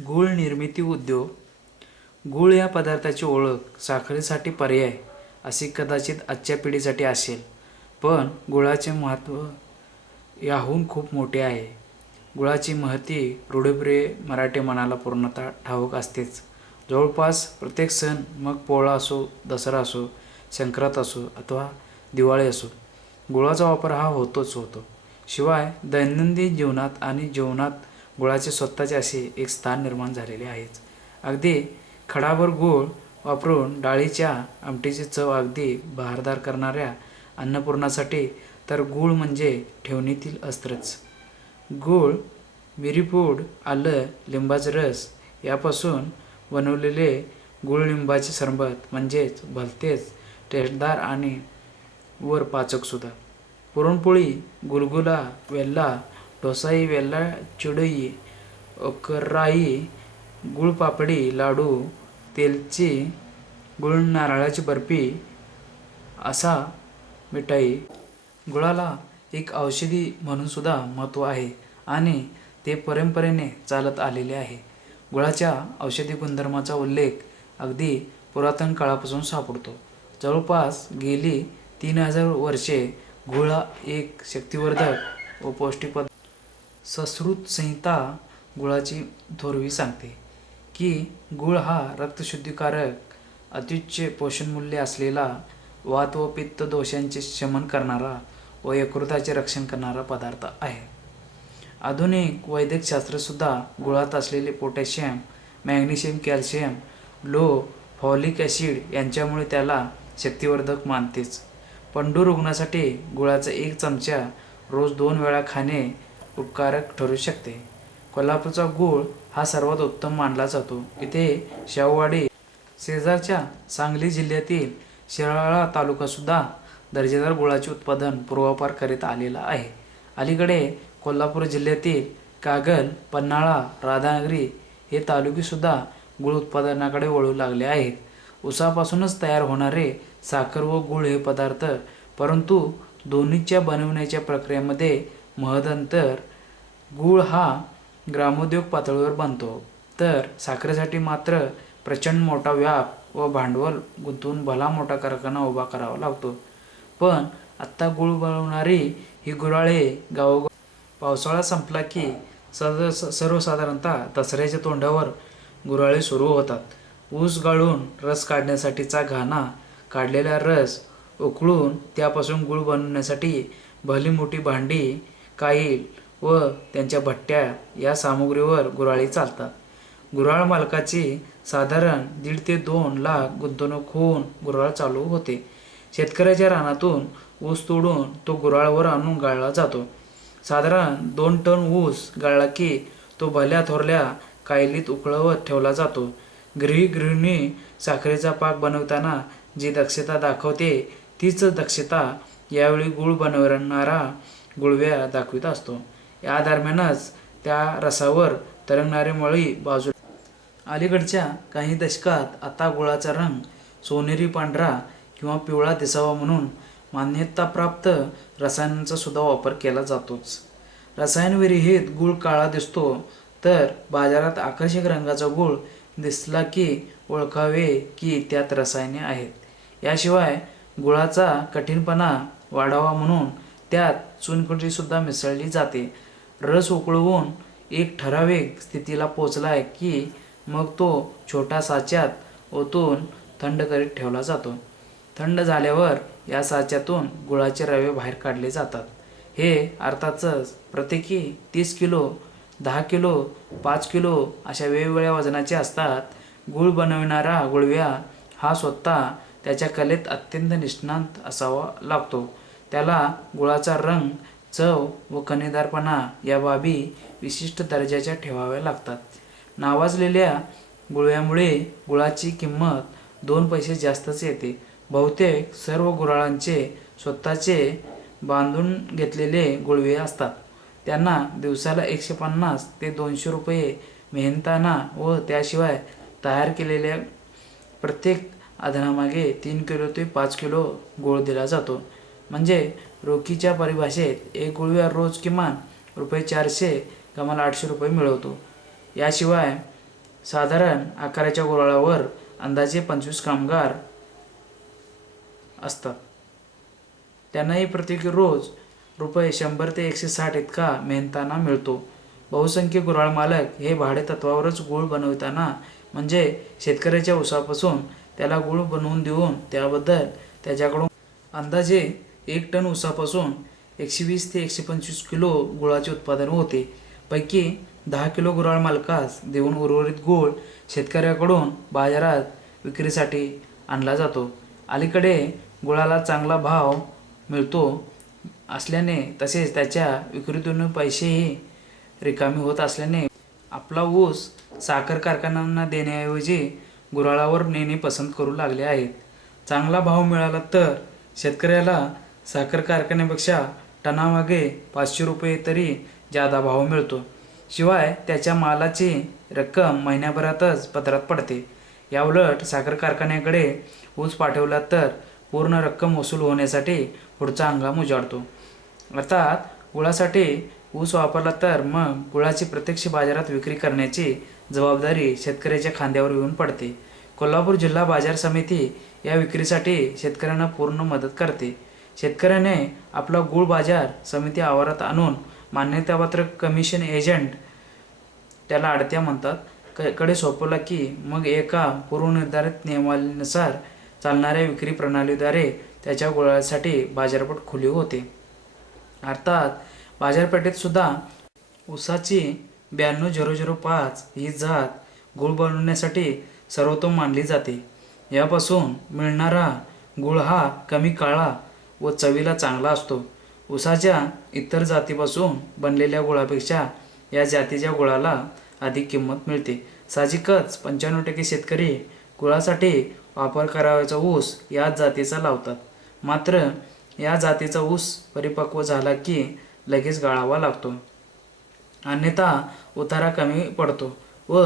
गूळ निर्मिती उद्योग. गूळ या पदार्थाची ओळख साखरेसाठी पर्याय अशी कदाचित आजच्या पिढीसाठी असेल, पण गुळाचे महत्त्व याहून खूप मोठे आहे. गुळाची महती रूढप्रिय मराठी मनाला पूर्णतः ठाऊक असतेच. जवळपास प्रत्येक सण, मग पोळा असो, दसरा असो, संक्रांत असो अथवा दिवाळी असो, गुळाचा वापर हा होतोच होतो. शिवाय दैनंदिन जीवनात आणि जेवणात गुळाचे स्वतःचे असे एक स्थान निर्माण झालेले आहेच. अगदी खडाभर गूळ वापरून डाळीच्या आमटीची चव अगदी बहारदार करणाऱ्या अन्नपूर्णासाठी तर गूळ म्हणजे ठेवणीतील अस्त्रच. गूळ, मिरीपूड, आलं, लिंबाचा रस यापासून बनवलेले गूळ-लिंबाचे सरबत म्हणजेच भलतेच टेस्टदार आणि वर पाचकसुद्धा. पुरणपोळी, गुलगुला, वेल्हा, डोसाई, वेल्हा चिडई, अकराई, गुळपापडी, लाडू, तेलची, गुळ नारळाची बर्फी असा मिठाई. गुळाला एक औषधी म्हणून सुद्धा महत्त्व आहे आणि ते परंपरेने चालत आलेले आहे. गुळाच्या औषधी गुणधर्माचा उल्लेख अगदी पुरातन काळापासून सापडतो. जवळपास गेली 3000 वर्षे गूळ हा एक शक्तिवर्धक व पौष्टिक पदार्थ. सश्रुत संहिता गुळाची थोरवी सांगते की गूळ हा रक्तशुद्धीकारक, अत्युच्च पोषणमूल्य असलेला, वात व पित्त दोषांचे शमन करणारा व यकृताचे रक्षण करणारा पदार्थ आहे. आधुनिक वैद्यकशास्त्रसुद्धा गुळात असलेले पोटॅशियम, मॅग्नेशियम, कॅल्शियम, लोह, फॉलिक ॲसिड यांच्यामुळे त्याला शक्तिवर्धक मानतेच. पंडू रुग्णासाठी गुळाचा 1 चमचा रोज 2 वेळा खाणे उपकारक ठरू शकते. कोल्हापूरचा गूळ हा सर्वात उत्तम मानला जातो. इथे शाहूवाडी शेजारच्या सांगली जिल्ह्यातील शिराळा तालुकासुद्धा दर्जेदार गुळाचे उत्पादन पूर्वापार करीत आलेला आहे. अलीकडे कोल्हापूर जिल्ह्यातील कागल, पन्हाळा, राधानगरी हे तालुकेसुद्धा गूळ उत्पादनाकडे वळू लागले आहेत. ऊसापासूनच तयार होणारे साखर व गूळ हे पदार्थ, परंतु दोन्हीच्या बनवण्याच्या प्रक्रियेमध्ये महदंतर. गूळ हा ग्रामोद्योग पातळीवर बनतो, तर साखरेसाठी मात्र प्रचंड मोठा व्याप व भांडवल गुंतवून भला मोठा कारखाना उभा करावा लागतो. पण आत्ता गूळ बनवणारी ही गुऱ्हाळे गावोगाव. पावसाळा संपला की सर्वसाधारणतः दसऱ्याच्या तोंडावर गुऱ्हाळे सुरू होतात. ऊस गाळून रस काढण्यासाठीचा घाणा काढलेला रस उकळून त्यापासून गूळ बनवण्यासाठी भली मोठी भांडी, काईल व त्यांच्या भट्ट्या या सामुग्रीवर गुऱ्हाळी चालतात. गुऱ्हाळ मालकाची साधारण 1.5 ते 2 लाख गुंतवणूक होऊन गुऱ्हाळ चालू होते. शेतकऱ्याच्या रानातून ऊस तोडून तो गुऱ्हाळवर आणून गाळला जातो. साधारण 2 टन ऊस गाळला की तो भल्या थोरल्या कायलीत उकळवत ठेवला जातो. गृहिणी साखरेचा पाक बनवताना जी दक्षता दाखवते तीच दक्षता यावेळी गूळ बनवणारा गुळव्या दाखवित असतो. या दरम्यानच त्या रसावर तरंगणारी मळी बाजूला. अलीकडच्या काही दशकात आता गुळाचा रंग सोनेरी पांढरा किंवा पिवळा दिसावा म्हणून मान्यताप्राप्त रसायनांचा सुद्धा वापर केला जातोच. रसायनविरहित गूळ काळा दिसतो, तर बाजारात आकर्षक रंगाचा गूळ दिसला की ओळखावे की त्यात रसायने आहेत. याशिवाय गुळाचा कठीणपणा वाढावा म्हणून त्यात चुनखडीसुद्धा मिसळली जाते. रस उकळवून एक ठराविक स्थितीला पोचलाय की मग तो छोटा साच्यात ओतून थंड करीत ठेवला जातो. थंड झाल्यावर या साच्यातून गुळाचे रवे बाहेर काढले जातात. हे अर्थातच प्रत्येकी 30 किलो, 10 किलो, 5 किलो अशा वेगवेगळ्या वजनाचे असतात. गूळ बनविणारा गुळव्या हा स्वतः त्याच्या कलेत अत्यंत निष्णात असावा लागतो. त्याला गुळाचा रंग, चव व कणीदारपणा या बाबी विशिष्ट दर्जाच्या ठेवाव्या लागतात. नावाजलेल्या गुळव्यामुळे गुळाची किंमत 2 पैसे जास्तच येते. बहुतेक सर्व गुऱ्हाळांचे स्वतःचे बांधून घेतलेले गुळवे असतात. त्यांना दिवसाला 150 ते 200 रुपये मेहनताना व त्याशिवाय तयार केलेल्या प्रत्येक आधारामागे 3 किलो ते 5 किलो गूळ दिला जातो. म्हणजे रोखीच्या परिभाषेत एक गुळव्या रोज किमान ₹400 कमाल ₹800 मिळवतो. याशिवाय साधारण आकाराच्या गुऱ्हाळावर अंदाजे 25 कामगार असतात. त्यांनाही प्रत्येकी रोज रुपये 100 ते 160 इतका मेहनताना मिळतो. बहुसंख्य गुऱ्हाळ मालक हे भाडे तत्वावरच गूळ बनविताना, म्हणजे शेतकऱ्याच्या ऊसापासून त्याला गूळ बनवून देऊन त्याबद्दल त्याच्याकडून अंदाजे 1 टन ऊसापासून 120 ते 125 किलो गुळाचे उत्पादन होते. पैकी 10 किलो गुऱ्हाळ मालकास देऊन उर्वरित गूळ शेतकऱ्याकडून बाजारात विक्रीसाठी आणला जातो. अलीकडे गुळाला चांगला भाव मिळतो असल्याने तसेच त्याच्या विक्रीतून पैसेही रिकामी होत असल्याने आपला ऊस साखर कारखान्यांना देण्याऐवजी गुऱ्हाळावर नेणे पसंत करू लागले आहेत. चांगला भाव मिळाला तर शेतकऱ्याला साखर कारखान्यापेक्षा टनामागे 500 रुपये तरी जादा भाव मिळतो. शिवाय त्याच्या मालाची रक्कम महिन्याभरातच पदरात पडते. याउलट साखर कारखान्याकडे ऊस पाठवला तर पूर्ण रक्कम वसूल होण्यासाठी पुढचा हंगाम उजाडतो. अर्थात गुळासाठी ऊस वापरला तर मग गुळाची प्रत्यक्ष बाजारात विक्री करण्याची जबाबदारी शेतकऱ्याच्या खांद्यावर येऊन पडते. कोल्हापूर जिल्हा बाजार समिती या विक्रीसाठी शेतकऱ्यांना पूर्ण मदत करते. शेतकऱ्याने आपला गूळ बाजार समिती आवारात आणून मान्यतापत्र कमिशन एजंट, त्याला आडत्या म्हणतात, कडे सोपवला की मग एका पूर्वनिर्धारित नियमावलीनुसार चालणाऱ्या विक्री प्रणालीद्वारे त्याच्या गुळासाठी बाजारपेठ खुली होते. अर्थात बाजारपेठेत सुद्धा ऊसाची 92-005 ही जात गूळ बनवण्यासाठी सर्वोत्तम मानली जाते. यापासून मिळणारा गूळ हा कमी काळा व चवीला चांगला असतो. ऊसाच्या इतर जातीपासून बनलेल्या गुळापेक्षा या जातीच्या गुळाला अधिक किंमत मिळते. साहजिकच 95% शेतकरी गुळासाठी वापर करावयाचा ऊस याच जातीचा लावतात. मात्र या जातीचा ऊस परिपक्व झाला की लगेच गाळावा लागतो, अन्यथा उतारा कमी पडतो व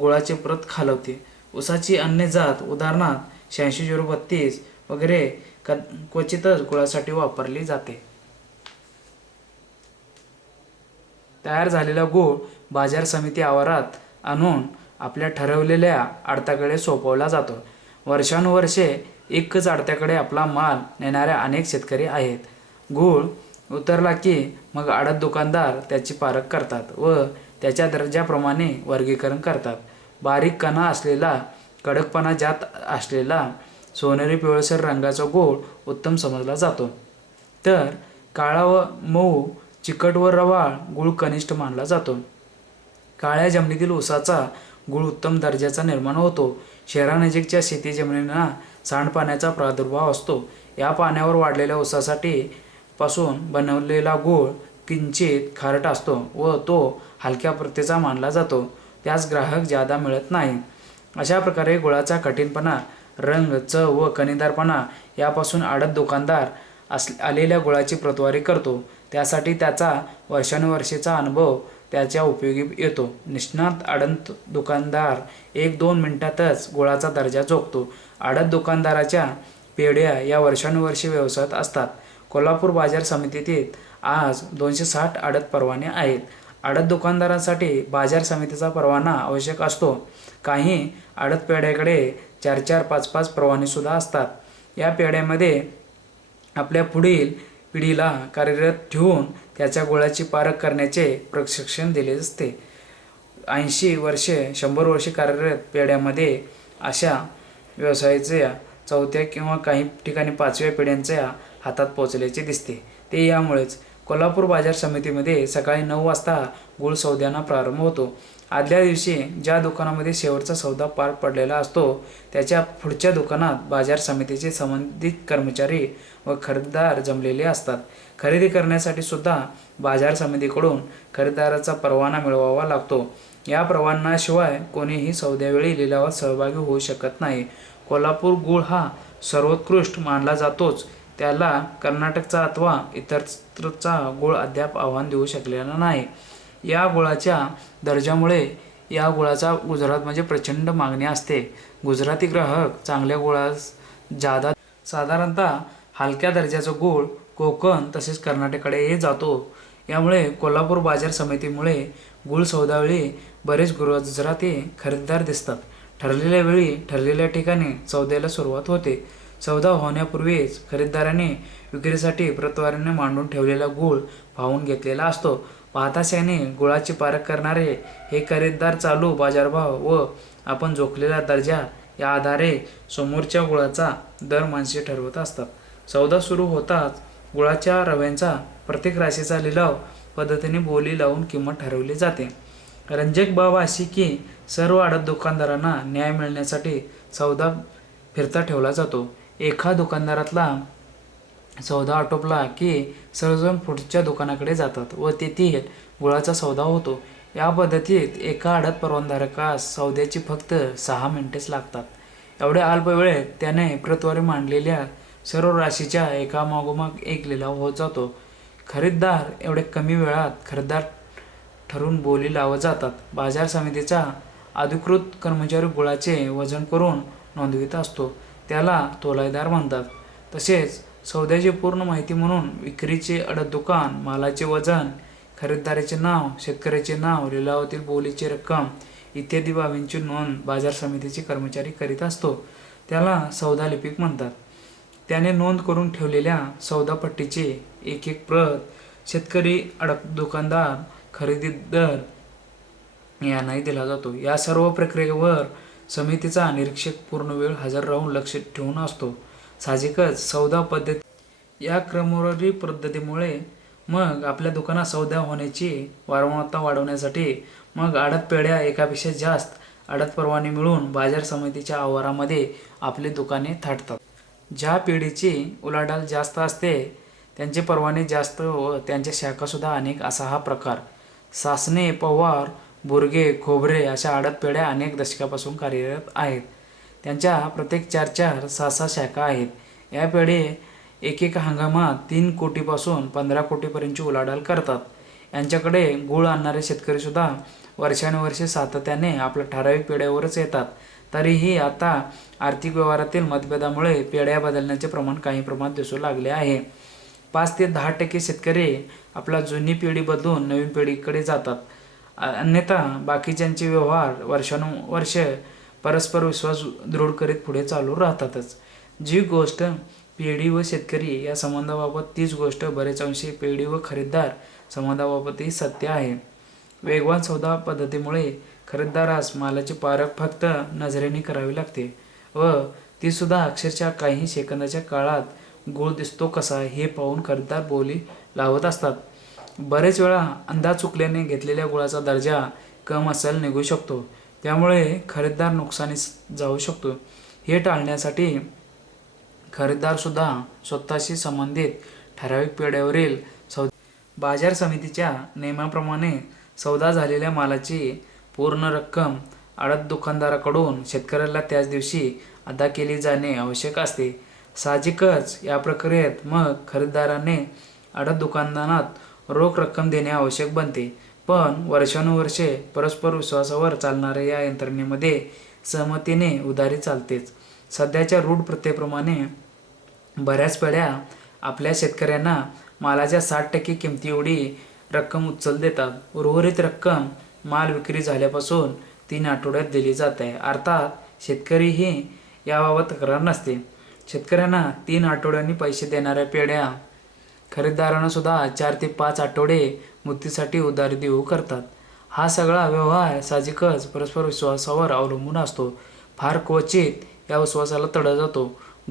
गुळाची प्रत खालवते. ऊसाची अन्य जात उदाहरणार्थ 86-032 वगैरे क्वचितच गुळासाठी वापरली जाते. तयार झालेला गूळ बाजार समिती आवारात आणून आपल्या ठरवलेल्या आडत्याकडे सोपवला जातो. वर्षानुवर्षे एकच आडत्याकडे आपला माल नेणाऱ्या अनेक शेतकरी आहेत. गूळ उतरला की मग आडत दुकानदार त्याची पारख करतात व त्याच्या दर्जाप्रमाणे वर्गीकरण करतात. बारीक कणा असलेला, कडकपणा जात असलेला सोनेरी पिवळसर रंगाचा गूळ उत्तम समजला जातो, तर काळा व मऊ, चिकट व रवाळ गूळ कनिष्ठ मानला जातो. काळ्या जमिनीतील ऊसाचा गूळ उत्तम दर्जाचा निर्माण होतो. शहरानजीकच्या शेती जमिनींना सांडपाण्याचा प्रादुर्भाव असतो. या पाण्यावर वाढलेल्या ऊसासाठी पासून बनवलेला गूळ किंचित खारट असतो व तो हलक्या प्रतीचा मानला जातो. त्यास ग्राहक जादा मिळत नाही. अशा प्रकारे गुळाचा कठीणपणा, रंग, चव व कणीदारपणा यापासून आडत दुकानदार आलेल्या गुळाची प्रतवारी करतो. त्यासाठी त्याचा वर्षानुवर्षेचा अनुभव त्याच्या उपयोगी येतो. निष्णात आडत दुकानदार 1-2 मिनिटातच गुळाचा दर्जा जोखतो. आडत दुकानदाराच्या पेढ्या या वर्षानुवर्षे व्यवसायात असतात. कोल्हापूर बाजार समितीतील आज 260 आडत परवाने आहेत. आडत दुकानदारांसाठी बाजार समितीचा परवाना आवश्यक असतो. काही आडत पेढ्याकडे 4-4, 5-5 परवाने सुद्धा असतात. या पेढ्यामध्ये आपल्या पुढील पिढीला कार्यरत ठेवून त्याच्या गुळाची पारख करण्याचे प्रशिक्षण दिले असते. 80 वर्षे 100 वर्षे कार्यरत पेढ्यामध्ये अशा व्यवसायाच्या 4थ्या किंवा काही ठिकाणी 5व्या पिढ्यांच्या हातात पोहोचल्याचे दिसते. ते यामुळेच कोल्हापूर बाजार समितीमध्ये सकाळी 9 वाजता गूळ सौद्याना प्रारंभ होतो. आदल्या दिवशी ज्या दुकानामध्ये शेवटचा सौदा पार पडलेला असतो त्याच्या पुढच्या दुकानात बाजार समितीचे संबंधित कर्मचारी व खरेदीदार जमलेले असतात. खरेदी करण्यासाठी सुद्धा बाजार समितीकडून खरेदीदाराचा परवाना मिळवावा लागतो. या परवान्याशिवाय कोणीही सौद्यावेळी लिलावात सहभागी होऊ शकत नाही. कोल्हापूर गूळ हा सर्वोत्कृष्ट मानला जातोच, त्याला कर्नाटकचा अथवा इतरत्रचा गूळ अद्याप आव्हान देऊ शकलेला नाही. या गुळाच्या दर्जामुळे या गुळाचा गुजरातमध्ये प्रचंड मागणी असते. गुजराती ग्राहक चांगल्या गुळास जादा, साधारणतः हलक्या दर्जाचा गूळ कोकण तसेच कर्नाटककडेही जातो. यामुळे कोल्हापूर बाजार समितीमुळे गूळ सौदावेळी बरेच गुजराती खरेदीदार दिसतात. ठरलेल्या वेळी ठरलेल्या ठिकाणी सौद्याला सुरुवात होते. सौदा होण्यापूर्वीच खरेदीदाराने विक्रीसाठी प्रतवारीने मांडून ठेवलेला गूळ पाहून घेतलेला असतो. पाहताक्षणी गुळाची पारख करणारे हे खरेदीदार चालू बाजारभाव व आपण जोखलेला दर्जा या आधारे समोरच्या गुळाचा दर मानशी ठरवत असतात. सौदा सुरू होताच गुळाच्या रव्यांचा प्रत्येक राशीचा लिलाव पद्धतीने बोली लावून किंमत ठरवली जाते. रंजक बाब अशी की सर्व आडत दुकानदारांना न्याय मिळण्यासाठी सौदा फिरता ठेवला जातो. एका दुकानदारातला सौदा आटोपला की सर्वजण पुढच्या दुकानाकडे जातात व तेथील गुळाचा सौदा होतो. या पद्धतीत एका आडत परवानधारकास सौद्याची फक्त 6 मिनिटेच लागतात. एवढ्या अल्प वेळेत त्याने प्रतवारी मांडलेल्या सर्व राशीच्या एकामागोमाग एक लिलाव होत जातो. खरेदीदार एवढ्या कमी वेळात खरेदीदार ठरून बोली लावत जातात. बाजार समितीचा अधिकृत कर्मचारी गुळाचे वजन करून नोंदवित असतो, त्याला तोलाईदार म्हणतात. तसेच सौद्याची पूर्ण माहिती म्हणून विक्रीचे आडत दुकान, मालाचे वजन, खरेदीदाराचे नाव, शेतकऱ्याचे नाव, लिलावातील बोलीची रक्कम इत्यादी बाबींची नोंद बाजार समितीचे कर्मचारी करीत असतो, त्याला सौदा लिपिक म्हणतात. त्याने नोंद करून ठेवलेल्या सौदापट्टीची एक एक प्रत शेतकरी, आडत दुकानदार, खरेदीदार यांनाही दिला जातो. या सर्व प्रक्रियेवर समितीचा निरीक्षक पूर्ण वेळ हजर राहून लक्ष ठेवून असतो. साहजिकच सौदा पद्धती या क्रमवारी पद्धतीमुळे मग आपल्या दुकानात सौदा होण्याची वारंवारता वाढवण्यासाठी मग आडत पेढ्या एकापेक्षा जास्त आडत परवाने मिळून बाजार समितीच्या आवारामध्ये आपली दुकाने थाटतात. ज्या पेढीची उलाढाल जास्त असते त्यांचे परवाने जास्त व त्यांच्या शाखासुद्धा अनेक असा हा प्रकार. सासणे, पवार, बुर्गे, खोबरे अशा आडत पेढ्या अनेक दशकापासून कार्यरत आहेत. त्यांच्या प्रत्येक 4-4, 6-6 शाखा आहेत. या पेढे एक हंगामात 3 कोटीपासून 15 कोटीपर्यंतची उलाढाल करतात. यांच्याकडे गूळ आणणारे शेतकरीसुद्धा वर्षानुवर्षे सातत्याने आपल्या ठराविक पेढ्यावरच येतात. तरीही आता आर्थिक व्यवहारातील मतभेदामुळे पेढ्या बदलण्याचे प्रमाण काही प्रमाणात दिसू लागले आहे. 5 ते 10% शेतकरी आपला जुनी पिढी बदलून नवीन पिढीकडे जातात. अन्यथा बाकीच्यांचे व्यवहार वर्षानुवर्ष परस्पर विश्वास दृढ करीत पुढे चालू राहतातच. जी गोष्ट पेढी व शेतकरी या संबंधाबाबत, तीच गोष्ट बरेच अंशी पेढी व खरेदीदार संबंधाबाबतही सत्य आहे. वेगवान सौदा पद्धतीमुळे खरेदीदारास मालाची पारख फक्त नजरेने करावी लागते व ती सुद्धा अक्षरशः काही सेकंदाच्या काळात गूळ दिसतो कसा हे पाहून खरेदीदार बोली लावत असतात. बरेच वेळा अंदाज चुकल्याने घेतलेल्या गुळाचा दर्जा कम असायला निघू शकतो, त्यामुळे खरेदीदार नुकसानीस जाऊ शकतो. हे टाळण्यासाठी खरेदीदारसुद्धा स्वतःशी संबंधित ठराविक पेढ्यावरील बाजार समितीच्या नियमाप्रमाणे सौदा झालेल्या मालाची पूर्ण रक्कम आडत दुकानदाराकडून शेतकऱ्याला त्याच दिवशी अदा केली जाणे आवश्यक असते. साहजिकच या प्रक्रियेत मग खरेदीदाराने आडत दुकानदारात रोख रक्कम देणे आवश्यक बनते. पण वर्षानुवर्षे परस्पर विश्वासावर चालणाऱ्या या यंत्रणेमध्ये सहमतीने उधारी चालतेच. सध्याच्या रूढ प्रथेप्रमाणे बऱ्याच पेढ्या आपल्या शेतकऱ्यांना मालाच्या 60% किमती एवढी रक्कम उचल देतात. उर्वरित रक्कम माल विक्री झाल्यापासून 3 आठवड्यात दिली जाते. अर्थात शेतकरीही याबाबत तक्रार नसते. शेतकऱ्यांना 3 आठवड्यांनी पैसे देणाऱ्या पेढ्या खरेदीदारांना सुद्धा 4 ते 5 आठवडे मुदतीसाठी उधारी देऊ करतात. हा सगळा व्यवहार साहजिकच परस्पर विश्वासावर अवलंबून असतो. फार क्वचित या विश्वासाला तडा जातो.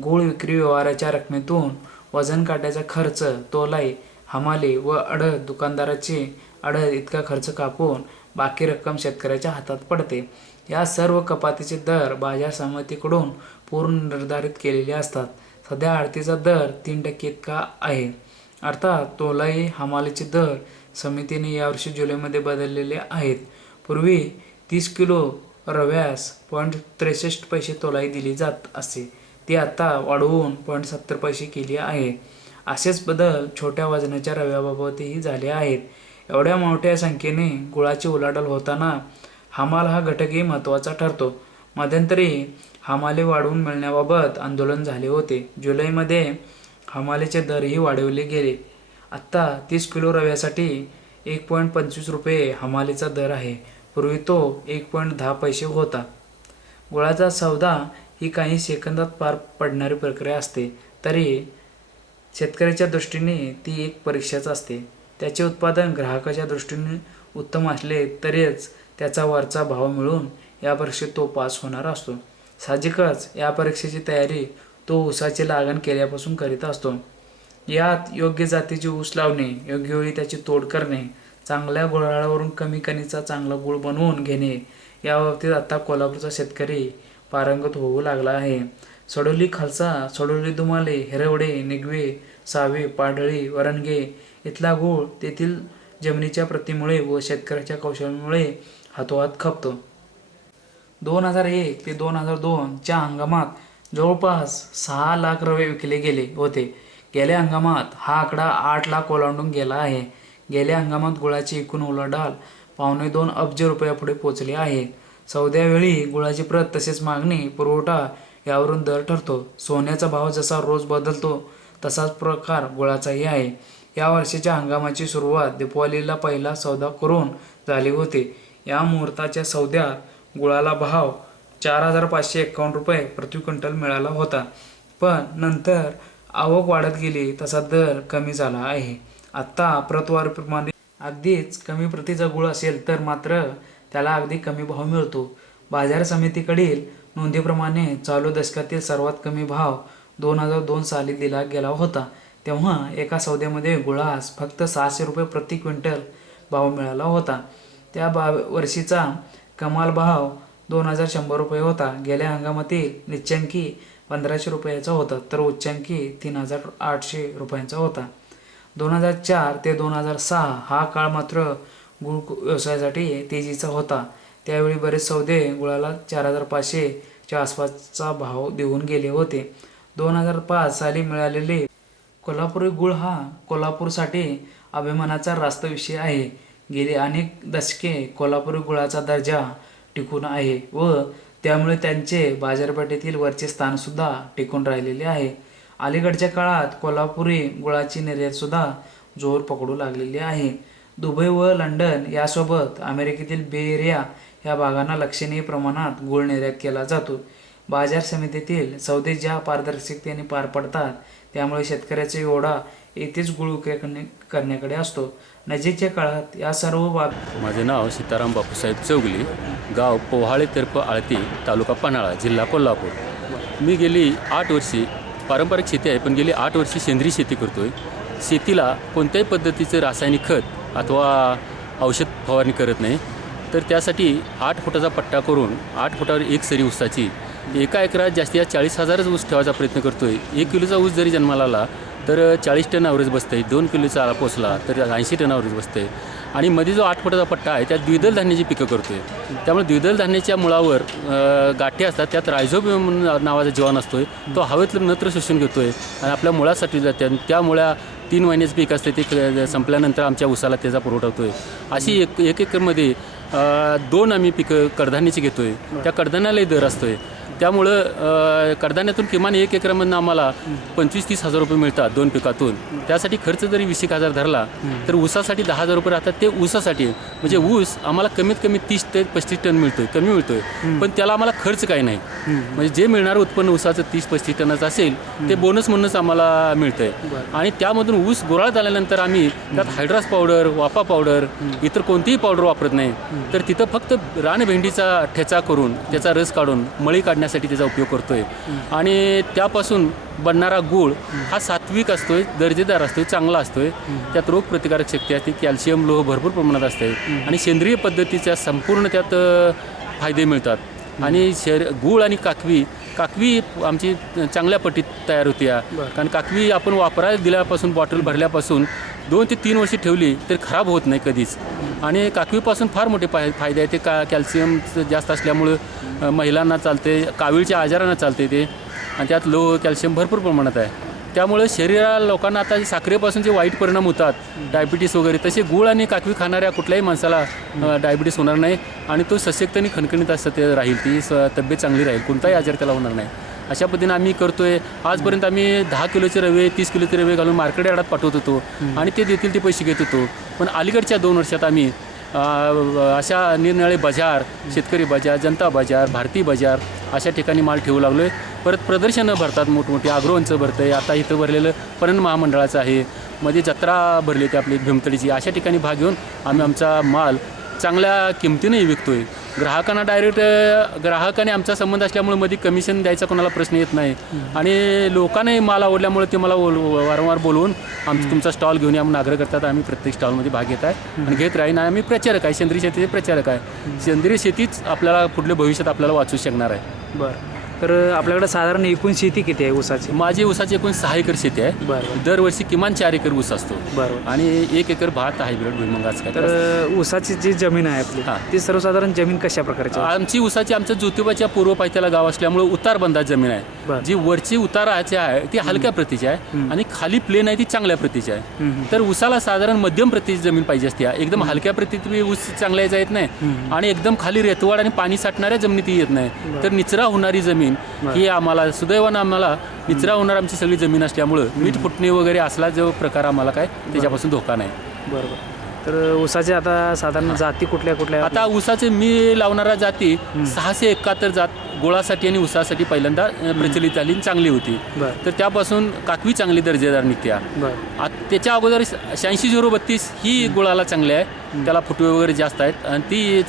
गूळ विक्री व्यवहाराच्या रकमेतून वजन काट्याचा खर्च, तोलाई, हमाली व आडत दुकानदाराची आडत इतका खर्च कापून बाकी रक्कम शेतकऱ्याच्या हातात पडते. या सर्व कपातीचे दर बाजार समितीकडून पूर्ण निर्धारित केलेले असतात. सध्या आडतीचा दर 3% इतका आहे. अर्थात तोलाई, हमालीचे दर समितीने यावर्षी जुलैमध्ये बदललेले आहेत. पूर्वी 30 किलो रव्यास 0.63 पैसे तोलाई दिली जात असे, ती आता वाढवून 0.70 पैसे केली आहे. असेच बदल छोट्या वजनाच्या रव्याबाबतही झाले आहेत. एवढ्या मोठ्या संख्येने गुळाची उलाढाल होताना हमाल हा घटकही महत्त्वाचा ठरतो. मध्यंतरी हमाली वाढवून मिळण्याबाबत आंदोलन झाले होते. जुलैमध्ये हमालीचे दरही वाढवले गेले. आत्ता 30 किलो रव्यासाठी 1.25 रुपये हमालीचा दर आहे. पूर्वी तो 1.10 पैसे होता. गुळाचा सौदा ही काही सेकंदात पार पडणारी प्रक्रिया असते, तरी शेतकऱ्याच्या दृष्टीने ती एक परीक्षाच असते. त्याचे उत्पादन ग्राहकाच्या दृष्टीने उत्तम असले तरीच त्याचा वरचा भाव मिळून या परीक्षेत तो पास होणार असतो. साहजिकच या परीक्षेची तयारी तो ऊसाची लागण केल्यापासून करीत असतो. यात योग्य जातीचे ऊस लावणे, योग्य वेळी त्याची तोड करणे, चांगल्या गुळाळावरून कमी कणीचा चांगला गुळ बनवून घेणे या बाबतीत आता कोल्हापूरचा शेतकरी पारंगत होऊ लागला आहे. सडोली खालसा, सडोली दुमाले, हिरवडे, निगवे, सावे, पाडळी, वरणगे इथला गूळ तेथील जमिनीच्या प्रतीमुळे व शेतकऱ्याच्या कौशल्यामुळे हातोहात खपतो. 2001 ते 2002 च्या हंगामात जवळपास 6 लाख रवे विकले गेले होते. गेल्या हंगामात हा आकडा 8 लाख ओलांडून गेला आहे. गेल्या हंगामात गुळाची एकूण उलाढाल 2.25 अब्ज रुपयापुढे पोहोचली आहे. सौद्यावेळी गुळाची प्रत तसेच मागणी, पुरवठा यावरून दर ठरतो. सोन्याचा भाव जसा रोज बदलतो तसाच प्रकार गुळाचाही आहे. या वर्षीच्या हंगामाची सुरुवात दीपावलीला पहिला सौदा करून झाली होती. या मुहूर्ताच्या सौद्यात गुळाला भाव 4,551 रुपये प्रति क्विंटल मिळाला होता. पण नंतर आवक वाढत गेली तसा दर कमी झाला आहे. आत्ता प्रतवारीप्रमाणे अगदीच कमी प्रतीचा गुळ असेल तर मात्र त्याला अगदी कमी भाव मिळतो. बाजार समितीकडील नोंदीप्रमाणे चालू दशकातील सर्वात कमी भाव 2002 साली दिला गेला होता. तेव्हा एका सौद्यामध्ये गुळास फक्त 600 रुपये प्रति क्विंटल भाव मिळाला होता. त्या वर्षीचा कमाल भाव 2,100 रुपये होता. गेल्या हंगामातील निच्चांकी 1,500 रुपयाचा होता तर उच्चांकी 3,800 रुपयांचा होता. 2004 ते 2006 हा काळ मात्र गुळ व्यवसायासाठी तेजीचा होता. त्यावेळी बरेच सौदे गुळाला 4,500 च्या आसपासचा भाव देऊन गेले होते. 2005 साली मिळालेले कोल्हापुरी गुळ हा कोल्हापूरसाठी अभिमानाचा रास्त विषय आहे. गेली अनेक दशके कोल्हापुरी गुळाचा दर्जा टिकून आहे व त्यामुळे त्यांचे बाजारपेठेतील वरचे स्थानसुद्धा टिकून राहिलेले आहे. अलीकडच्या काळात कोल्हापुरी गुळाची निर्यातसुद्धा जोर पकडू लागलेली आहे. दुबई व लंडन यासोबत अमेरिकेतील बे एरिया या भागांना लक्षणीय प्रमाणात गुळ निर्यात केला जातो. बाजार समितीतील सौदे ज्या पारदर्शकतेने पार पडतात त्यामुळे शेतकऱ्याचा ओढा येथेच गुळ विक्री करण्याकडे असतो. नजीकच्या काळात या सर्व माझे नाव सीताराम बापूसाहेब चौगली, गाव पोहाळे तर्फ आळती, तालुका पन्हाळा, जिल्हा कोल्हापूर. मी गेली 8 वर्षी पारंपरिक शेती आहे, पण गेली 8 वर्षी सेंद्रिय शेती करतो आहे. शेतीला कोणत्याही पद्धतीचं रासायनिक खत अथवा औषध फवारणी करत नाही. तर त्यासाठी 8 फुटाचा पट्टा करून 8 फुटावर 1 सरी ऊसाची एका एकरात जास्तीत जास्त 40,000च ऊस ठेवायचा प्रयत्न करतो आहे. 1 किलोचा ऊस जरी जन्माला आला तर 40 टन ॲव्हरेज बसतं आहे. 2 किलोचा पोचला तर 80 टन ॲव्हरेज बसतं आहे. आणि मध्ये जो 8 फुटाचा पट्टा आहे त्यात द्विदल धान्याची पिकं करतो आहे. त्यामुळे द्विदल धान्याच्या मुळावर गाठी असतात, त्यात रायझोबियम नावाचा जीवाणू असतो आहे. तो हवेतलं नत्र शोषून घेतो आहे आणि आपल्या मुळासाठी जाते. त्या मुळा 3 महिन्याचं पीक असते, ते संपल्यानंतर आमच्या ऊसाला त्याचा पुरवठा होतो आहे. अशी एक एकरमध्ये 2 आम्ही पिकं कडधान्याची घेतो आहे. त्या कडधान्यालाही दर असतो आहे. त्यामुळं कडधान्यातून किमान 1 एकरामधून आम्हाला 25-30 हजार रुपये मिळतात 2 पिकातून. त्यासाठी खर्च जरी 20,000 धरला तर ऊसासाठी 10,000 रुपये राहतात. ते ऊसासाठी म्हणजे ऊस आम्हाला कमीत कमी 30 ते 35 टन मिळतोय, कमी मिळतोय, पण त्याला आम्हाला खर्च काही नाही. म्हणजे जे मिळणारं उत्पन्न ऊसाचं 30-35 टनाचं असेल ते बोनस म्हणूनच आम्हाला मिळतंय. आणि त्यामधून ऊस गोळा झाल्यानंतर आम्ही त्यात हायड्रास पावडर, वाफा पावडर, इतर कोणतीही पावडर वापरत नाही. तर तिथं फक्त रानभेंडीचा ठेचा करून त्याचा रस काढून मळी काढण्यासाठी त्याचा उपयोग करतोय. आणि त्यापासून बनणारा गूळ हा सात्विक असतोय, दर्जेदार असतोय, चांगला असतोय. त्यात रोगप्रतिकारक शक्ती असते, कॅल्शियम, लोह भरपूर प्रमाणात असते आणि सेंद्रिय पद्धतीच्या संपूर्ण त्यात फायदे मिळतात. आणि गूळ आणि काकवी आमची चांगल्या पट्टीत तयार होती. कारण काकवी आपण वापरायला दिल्यापासून, बॉटल भरल्यापासून 2 ते 3 वर्षे ठेवली तर खराब होत नाही कधीच. आणि काकवीपासून फार मोठे फायदे आहेत. ते कॅल्शियम जास्त असल्यामुळं महिलांना चालते, कावीळच्या आजारांना चालते ते. आणि त्यात लोह, कॅल्शियम भरपूर प्रमाणात आहे. त्यामुळे शरीराला लोकांना आता साखरेपासून जे वाईट परिणाम होतात, डायबिटीस वगैरे, तसे गूळ आणि काकवी खाणाऱ्या कुठल्याही माणसाला डायबिटीस होणार नाही. आणि तो सशक्त आणि खणखणीत असं ते राहील, ती तब्येत चांगली राहील, कोणताही आजार त्याला होणार नाही. अशा पद्धतीने आम्ही करतोय. आजपर्यंत आम्ही 10 किलोचे रवे, 30 किलोचे रवे घालून मार्केट यार्डात पाठवत होतो आणि ते देतील ते पैसे घेत होतो. पण अलीकडच्या 2 वर्षात आम्ही अशा निरनिराळे बाजार, शेतकरी बाजार, जनता बाजार, भारती बाजार अशा ठिकाणी माल ठेवू लागलो आहे. परत प्रदर्शनं भरतात मोठमोठी, आग्रोहनचं भरतं आहे, आता इथं भरलेलं पणन महामंडळाचं आहे, मध्ये जत्रा भरली होती आपली भीमतडीची. अशा ठिकाणी भाग घेऊन आम्ही आमचा माल चांगल्या किमतीनेही विकतो आहे. ग्राहकांना ग्राहकाने आमचा संबंध असल्यामुळे मध्ये कमिशन द्यायचा कोणाला प्रश्न येत नाही. आणि लोकांनाही माल आवडल्यामुळे ते मला वारंवार बोलवून तुमचा स्टॉल घेऊन या म्हणून आग्रह करतात. आम्ही प्रत्येक स्टॉलमध्ये भाग घेत आहे आणि घेत राहीन. आम्ही प्रचारक आहे, सेंद्रिय शेतीचे प्रचारक आहे. सेंद्रिय शेतीच आपल्याला पुढल्या भविष्यात आपल्याला वाचू शकणार आहे. बरं. तर आपल्याकडे साधारण एकूण शेती किती आहे ऊसाची? माझी ऊसाची एकूण 6 एकर शेती आहे. बरं. दरवर्षी किमान 4 एकर ऊस असतो. बरोबर. आणि 1 एकर भात हायब्रिड भुईमुगाच काय. तर ऊसाची जी जमीन आहे आपली ती सर्वसाधारण जमीन कशा प्रकारची आहे? आमची ऊसाची आमच्या ज्योतिबाच्या पूर्व पायथ्याला गाव असल्यामुळे उतार बंधात जमीन आहे. जी वरची उताराची आहे ती हलक्या प्रतीची आहे आणि खाली प्लेन आहे ती चांगल्या प्रतीची आहे. तर ऊसाला साधारण मध्यम प्रतीची जमीन पाहिजे असते. एकदम हलक्या प्रतीत ऊस चांगल्या येत नाही आणि एकदम खाली रेतवाड आणि पाणी साठणाऱ्या जमिनीत येत नाही. तर निचरा होणारी जमीन ही आम्हाला सुदैवानं आम्हाला निचरा होणार आमची सगळी जमीन असल्यामुळं मीठ फुटणे वगैरे असला जो प्रकार आम्हाला काय त्याच्यापासून धोका नाही. बरोबर. तर ऊसाचे आता साधारण जाती कुठल्या कुठल्या? आता ऊसाचे मी लावणारा जाती 671 जात गोळासाठी आणि ऊसासाठी पहिल्यांदा प्रचलित झाली, चांगली होती. तर त्यापासून काकवी चांगली दर्जेदार निघत्या. त्याच्या अगोदर 86-032 ही गुळाला चांगली आहे, त्याला फुटवे वगैरे जास्त आहेत आणि ती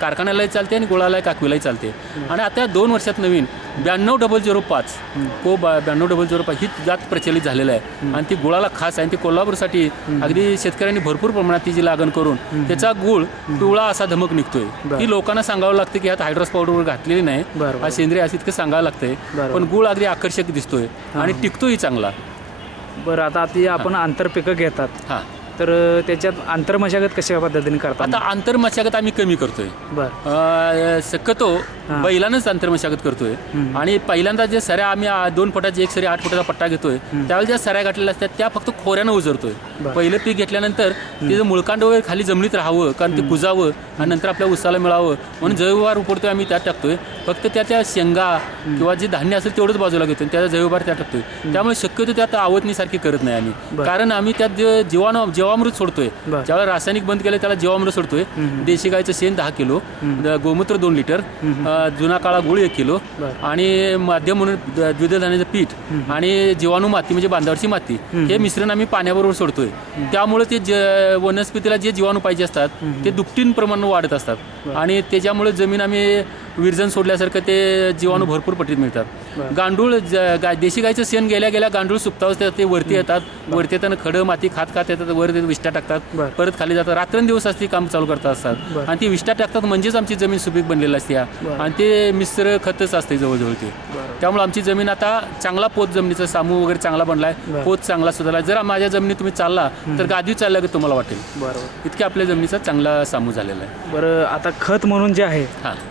कारखान्यालाही चालते आणि गुळाला काकवीलाही चालते. आणि आता 2 वर्षात नवीन 92-005 92-005 ही जात प्रचलित झालेलं आहे आणि ती गुळाला खास आहे. आणि ती कोल्हापूरसाठी अगदी शेतकऱ्यांनी भरपूर प्रमाणात तिची लागण करून त्याचा गुळ पिवळा असा धमक निघतोय. ही लोकांना सांगावं लागतं की ह्यात हायड्रोस पावडर वगैरे घातलेली नाही, हा सेंद्रिय असं इतकं सांगावं लागतंय. पण गुळ अगदी आकर्षक दिसतोय आणि टिकतोही चांगला. बरं. आता ती आपण आंतरपिकं घेतात. हां. तर त्याच्यात आंतरमशागत कशा पद्धतीने करतात? आता आंतरमशागत आम्ही कमी करतोय. शक्यतो बैलानंच आंतरमशागत करतोय. आणि पहिल्यांदा जे सऱ्या आम्ही 2 फुटाची 1 सरी 8 फुटाचा पट्टा घेतोय त्यावेळी ज्या सऱ्या घातलेल्या असतात त्या फक्त खोऱ्यानं उजरतोय. पहिलं पीक घेतल्यानंतर तिचं मुळकांड वगैरे खाली जमिनीत राहावं, कारण ते कुजावं आणि नंतर आपल्या उसाला मिळावं म्हणून जैवभार उपडतोय आम्ही त्यात टाकतोय. फक्त त्या शेंगा किंवा जे धान्य असेल तेवढंच बाजूला घेतोय, त्याचा जैवभार त्यात टाकतोय. त्यामुळे शक्यतो त्यात आवतणीसारखी करत नाही आम्ही, कारण आम्ही त्यात जे जीवामृत सोडतोय. ज्यावेळेला रासायनिक बंद केलं त्याला जीवामृत सोडतोय. देशी गायचं शेण 10 किलो, गोमूत्र 2 लिटर, जुना काळा गुळ 1 किलो आणि माध्यम म्हणून द्विदल धान्याचं पीठ आणि जीवाणू माती म्हणजे बांधावरची माती हे मिश्रण आम्ही पाण्याबरोबर सोडतोय. त्यामुळे ते वनस्पतीला जे जीवाणू पाहिजे असतात ते दुपटीन प्रमाणात वाढत असतात आणि त्याच्यामुळे जमीन आम्ही विरजन सोडल्यासारखं ते जीवाणू भरपूर पटीत मिळतात. गांडूळ देशी गायचं शेण गेल्या गेल्या गांडूळ सुकतावं ते वरती येतात. वरती येताना खडं माती खात येतात, वर विष्टा टाकतात, परत खाली जातात. रात्रंदिवस असते काम चालू करतात असतात आणि ती विष्टा टाकतात म्हणजेच आमची जमीन सुपीक बनलेली असते आणि ते मिश्र खतच असते जवळजवळ ते. त्यामुळे आमची जमीन आता चांगला पोत जमिनीचा सामू वगैरे चांगला बनलाय, पोत चांगला सुधारला. जर माझ्या जमिनीत तुम्ही चालला तर गादी चालल्या की तुम्हाला वाटेल. बरोबर. इतके आपल्या जमिनीचा चांगला सामू झालेला आहे. बरं. आता खत म्हणून जे आहे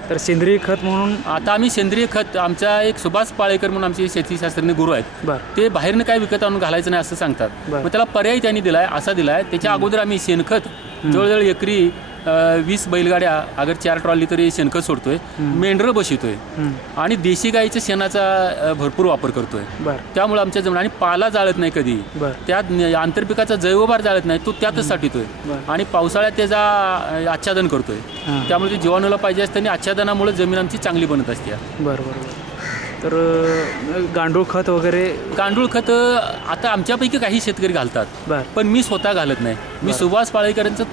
तर सेंद्रिय खत म्हणून आता आम्ही सेंद्रिय खत आमच्या एक सुभाष पाळेकर म्हणून आमचे शेतीशास्त्रज्ञ गुरु आहेत, ते बाहेरनं काय विकत आणून घालायचं नाही असं सांगतात. मग त्याला पर्याय त्यांनी दिलाय, असा दिलाय. त्याच्या अगोदर आम्ही शेणखत जवळजवळ एकरी 20 बैलगाड्या अगर 4 ट्रॉली तरी शेणखत सोडतोय, मेंढरं बसवतोय आणि देशी गाईच्या शेणाचा भरपूर वापर करतोय. त्यामुळे आमच्या जमीन आणि पाला जाळत नाही कधी, त्यात आंतरपिकाचा जैवभार जाळत नाही, तो त्यातच साठवतोय आणि पावसाळ्यात त्याचा आच्छादन करतोय. त्यामुळे ते जीवाणूला पाहिजे असतं आणि आच्छादनामुळे जमीन आमची चांगली बनत असते. बरोबर. तर गांडूळ खत वगैरे गांडूळ खत आता आमच्यापैकी काही शेतकरी घालतात, पण मी स्वतः घालत नाही. मी सुभाष पाळेकरांचं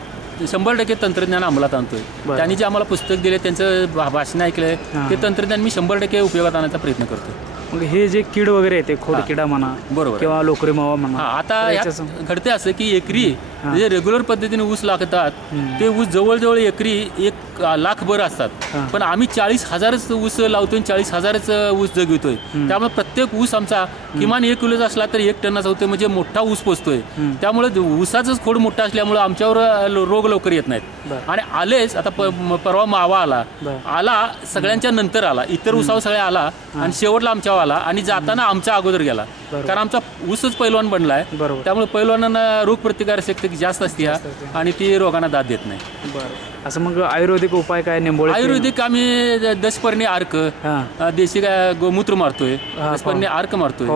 100% तंत्रज्ञान अंमलात आणतोय. त्यांनी जे आम्हाला पुस्तक दिले, त्यांचं भाषण ऐकलंय, ते तंत्रज्ञान मी 100% उपयोगात आणण्याचा प्रयत्न करतो. मग हे जे कीड वगैरे येते, खोडकिडा म्हणा, बरोबर, किंवा लोकरी मावा म्हणा, आता घडते असं की एकरी जे रेग्युलर पद्धतीने ऊस लागतात ते ऊस जवळजवळ एकरी 1 लाखभर असतात, पण आम्ही 40,000च ऊस लावतोय, 40,000च ऊस जगवितोय. त्यामुळे प्रत्येक ऊस आमचा किमान 1 किलोचा असला तर 1 टनाचा होतोय, म्हणजे मोठा ऊस पोचतोय. त्यामुळे ऊसाचाच खोड मोठा असल्यामुळे आमच्यावर रोग लवकर येत नाहीत. आणि आलेच आता परवा मावा आला सगळ्यांच्या नंतर आला, इतर ऊसावर सगळ्या आला आणि शेवटला आमच्यावर आला आणि जाताना आमच्या अगोदर गेला, कारण आमचा ऊसच पैलवान बनलाय. त्यामुळे पैलवानांना रोग प्रतिकारक शक्ती जास्त असते आणि ती रोगांना दाद देत नाही. असं मग आयुर्वेदिक उपाय काय? निंबोळी आयुर्वेदिक आम्ही दशपर्णी अर्क, देशी गोमूत्र मारतोय, दशपर्णी अर्क मारतोय,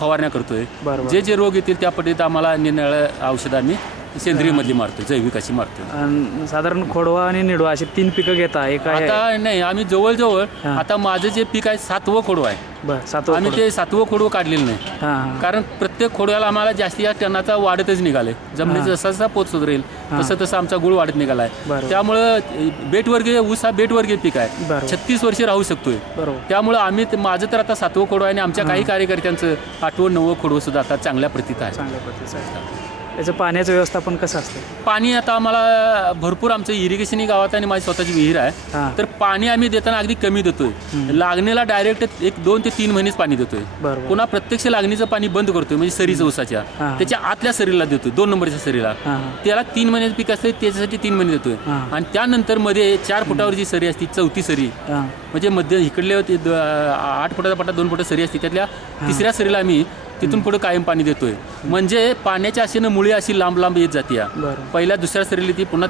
फवारण्या करतोय. जे रोग येतील त्या पद्धतीत आम्हाला निरनिराळे औषध आम्ही सेंद्रियमधली मारतो, जैविक अशी मारतो. आणि साधारण खोडवा आणि निडवा अशी 3 पिकं घेता एका आता नाही, आम्ही जवळजवळ आता माझं जे पीक आहे 7वं खोडवा आहे. बरं 7 आम्ही ते 7वं खोडवं काढलेलं नाही, हां कारण प्रत्येक खोडव्याला आम्हाला जास्तीत जास्त टनाचा वाढतच निघाले. जमिनीचा जसा जसा पोत सुधारेल तसं तसं आमचा गुळ वाढत निघालाय. बरोबर. त्यामुळं बेटवर्गीय ऊस हा बेटवर्गीय पीक आहे, बरोबर. 36 वर्षे राहू शकतोय. बरोबर. त्यामुळं आम्ही माझं तर आता 7वं खोडवं आहे आणि आमच्या काही कार्यकर्त्यांचं 8वं 9वं खोडवं सुद्धा आता चांगल्या प्रतीत आहे. चांगल्या पद्धतीचं याचं पाण्याचं व्यवस्थापन कसं असतं? पाणी आता आम्हाला भरपूर आमचं इरिगेशन गावात आणि माझी स्वतःची विहीर आहे, हां. तर पाणी आम्ही देताना अगदी कमी देतोय. लागणीला डायरेक्ट 2 ते 3 महिनेच पाणी देतोय. बरोबर. पुन्हा प्रत्यक्ष लागणीचं पाणी बंद करतोय, म्हणजे सरीचं ऊसाच्या हां. त्याच्या आतल्या सरीला देतोय, 2 नंबरच्या सरीला. हां. त्याला 3 महिन्याचं पीक असते, त्याच्यासाठी 3 महिने देतोय. हां. आणि त्यानंतर मध्ये 4 फुटावर जी सरी असते, 4थी सरी, हां म्हणजे मध्ये इकडले 8 फुटाचा पट्टा 2 फुटा सरी असते, त्यातल्या 3ऱ्या सरीला आम्ही तिथून पुढे कायम पाणी देतोय. म्हणजे पाण्याच्या आशेनं मुळी अशी लांब लांब येत जाते. बरं. पहिल्या 2ऱ्या सरीला ती, पुन्हा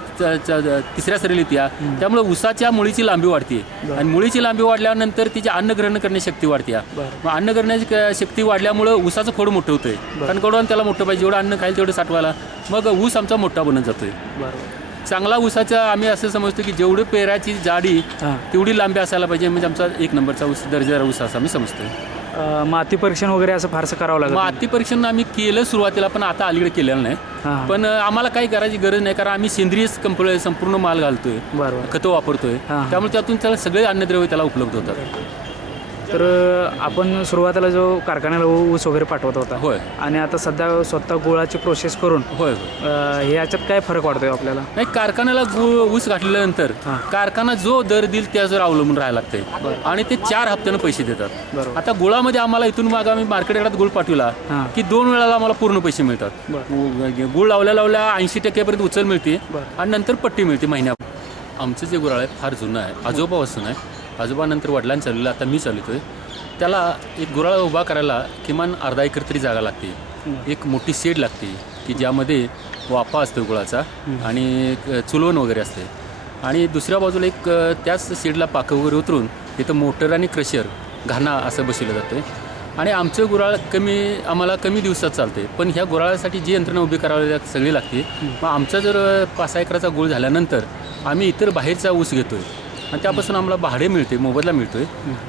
3ऱ्या सरीला येते. त्यामुळे ऊसाच्या मुळीची लांबी वाढते आणि मुळीची लांबी वाढल्यानंतर तिची अन्नग्रहण करण्याची शक्ती वाढते. मग अन्न करण्याची शक्ती वाढल्यामुळं ऊसाचं खोड मोठं होतंय, कारण कडवून त्याला मोठं पाहिजे, जेवढं अन्न खाईल तेवढं साठवायला, मग ऊस आमचा मोठा बनत जातोय. बरोबर. चांगला ऊसाचा आम्ही असं समजतो की जेवढी पेराची जाडी हां. तेवढी लांबी असायला पाहिजे, म्हणजे आमचा 1 नंबरचा ऊस, दर्जेदार ऊस असं आम्ही समजतोय. माती परीक्षण वगैरे असं फारसं करावं लागतं? माती परीक्षण आम्ही केलं सुरुवातीला, पण आता अलीकडे केलेलं नाही. हां. पण आम्हाला काही करायची गरज नाही, कारण आम्ही सेंद्रिय संपूर्ण माल घालतोय, बरोबर. खतं वापरतोय. हां. त्यामुळे त्यातून त्याला सगळे अन्नद्रव्य त्याला उपलब्ध होतात. तर आपण सुरुवातीला जो कारखान्याला ऊस वगैरे पाठवत होता, होय आणि आता सध्या स्वतः गुळाची प्रोसेस करून होय. हे याच्यात काय फरक वाटतोय आपल्याला? नाही, कारखान्याला ऊस घातल्यानंतर हां. कारखाना जो दर देईल त्यावर अवलंबून राहायला लागते, आणि ते 4 हप्त्यानं पैसे देतात. बरोबर. आता गुळामध्ये आम्हाला इथून मागं आम्ही मार्केट यार्डात गुळ पाठवला हां. की 2 वेळाला आम्हाला पूर्ण पैसे मिळतात. गुळ लावल्या 80% उचल मिळते बरं. आणि नंतर पट्टी मिळते महिन्या. आमचं जे गुऱ्हाळ आहे फार जुनं आहे, आजोबापासून आहे. आजोबानंतर वडिलांनी चाललेलं, आता मी चालवतोय. त्याला एक गुऱ्हाळ उभा करायला किमान अर्धा एकर तरी जागा लागते. एक मोठी शेड लागते की ज्यामध्ये वाफा असतो गुळाचा आणि चुलवण वगैरे असते, आणि दुसऱ्या बाजूला एक त्याच शेडला पाकं वगैरे उतरून तिथं मोटर आणि क्रशर घाणा असं बसवलं जातं. आणि आमचं गुऱ्हाळ आम्हाला कमी दिवसात चालते, पण ह्या गुऱ्हाळासाठी जी यंत्रणा उभी करावी सगळी लागते. मग आमचा जर 5 एकराचा गुळ झाल्यानंतर आम्ही इतर बाहेरचा ऊस घेतोय आणि त्यापासून आम्हाला भाडे मिळते, मोबदला मिळतोय.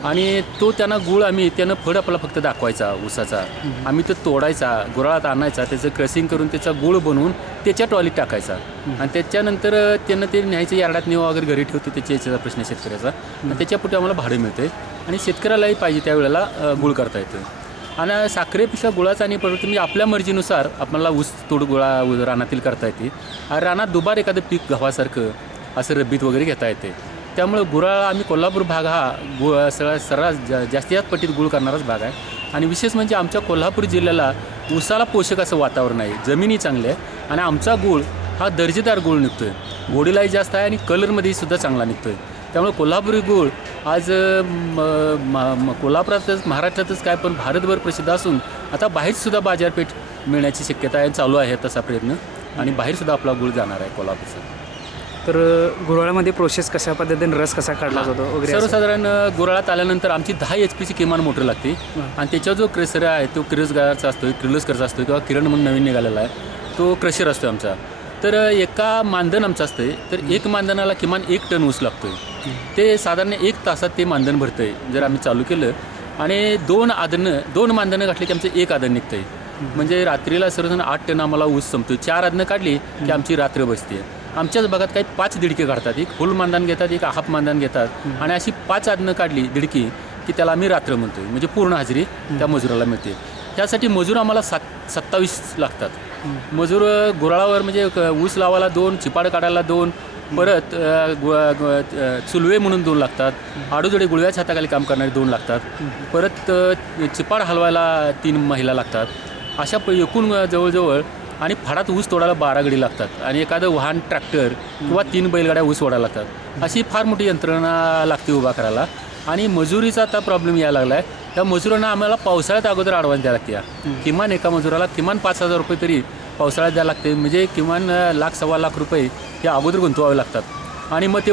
आणि तो त्यांना गुळ त्यानं फळ आपला फक्त दाखवायचा ऊसाचा, आम्ही तो तोडायचा, गुऱ्हाळात आणायचा, त्याचं क्रशिंग करून त्याचा गुळ बनवून त्याच्या ट्रॉलीत टाकायचा, आणि त्याच्यानंतर त्यांना ते न्यायचं यार्डात नेवा वगैरे घरी ठेवते. त्याच्या याचा प्रश्न शेतकऱ्याचा, आणि त्याच्या पुढे आम्हाला भाडे मिळते आणि शेतकऱ्यालाही पाहिजे त्यावेळेला गुळ करता येतो. आणि साखरेपेक्षा गुळाचा आणि परत म्हणजे आपल्या मर्जीनुसार आपल्याला ऊस रानातील करता येते. रानात दुबार एखादं पीक गव्हासारखं असं रब्बीत वगैरे घेता येते. त्यामुळे गुऱ्हाळ आम्ही कोल्हापूर भाग हा सर्रास जास्तीत पटीत गुळ करणाराच भाग आहे. आणि विशेष म्हणजे आमच्या कोल्हापूर जिल्ह्याला ऊसाला पोषक असं वातावरण आहे, जमिनी चांगली आहे, आणि आमचा गुळ हा दर्जेदार गुळ निघतो आहे. गोडीलाही जास्त आहे आणि कलरमध्येही सुद्धा चांगला निघतो आहे. त्यामुळे कोल्हापुरी गुळ आज कोल्हापुरातच महाराष्ट्रातच काय पण भारतभर प्रसिद्ध असून आता बाहेरसुद्धा बाजारपेठ मिळण्याची शक्यता आहे, चालू आहे तसा प्रयत्न, आणि बाहेरसुद्धा आपला गुळ जाणार आहे कोल्हापूरचा. तर गुऱ्हाळामध्ये प्रोसेस कशा पद्धतीने रस कसा काढला जातो वगैरे? सर्वसाधारण गुऱ्हाळात आल्यानंतर आमची 10 HP किमान मोटर लागते, आणि त्याच्यावर जो क्रेशर आहे तो किर्लोस्करचा असतो, किर्लोस्करचा असतो किंवा किरण म्हणून नवीन निघालेला आहे, तो क्रशर असतो आमचा. तर एका मानधन आमचं असतं, तर 1 मानधनाला किमान 1 टन ऊस लागतो. ते साधारण 1 तासात ते मानधन भरतं आहे जर आम्ही चालू केलं. आणि 2 मानधनं घातली की आमचं 1 आदन निघतं आहे. म्हणजे रात्रीला सर्वजण 8 टन आम्हाला ऊस संपतो. 4 आदनं काढली की आमची रात्र बसते. आमच्याच भागात काही 5 दिडके काढतात, एक फुल मानधन घेतात, एक हाफ मानधन घेतात, आणि अशी 5 आदनं काढली दिडकी की त्याला आम्ही रात्र म्हणतो. म्हणजे पूर्ण हजेरी त्या मजुराला मिळते. त्यासाठी मजूर आम्हाला 27 लागतात. मजूर गुऱ्हाळावर म्हणजे ऊस लावायला 2, चिपाड काढायला 2, परत चुलवे म्हणून 2 लागतात, आडूजोडे गुळव्याच्या हाताखाली काम करणारे 2 लागतात, परत चिपाड हलवायला 3 महिला लागतात. अशा एकूण जवळजवळ, आणि फाडात ऊस तोडायला 12 गडी लागतात, आणि एखादं वाहन ट्रॅक्टर किंवा 3 बैलगाड्या ऊस ओढायला लागतात. अशी फार मोठी यंत्रणा लागते उभा करायला. आणि मजुरीचा आता प्रॉब्लेम यायला लागला आहे. त्या मजुरांना आम्हाला पावसाळ्यात अगोदर ॲडव्हान्स द्यायला लागते. किमान एका मजुराला किमान 5,000 रुपये तरी पावसाळ्यात द्यायला लागते, म्हणजे किमान 1,00,000 सव्वा लाख रुपये हे अगोदर गुंतवावे लागतात. आणि मग ते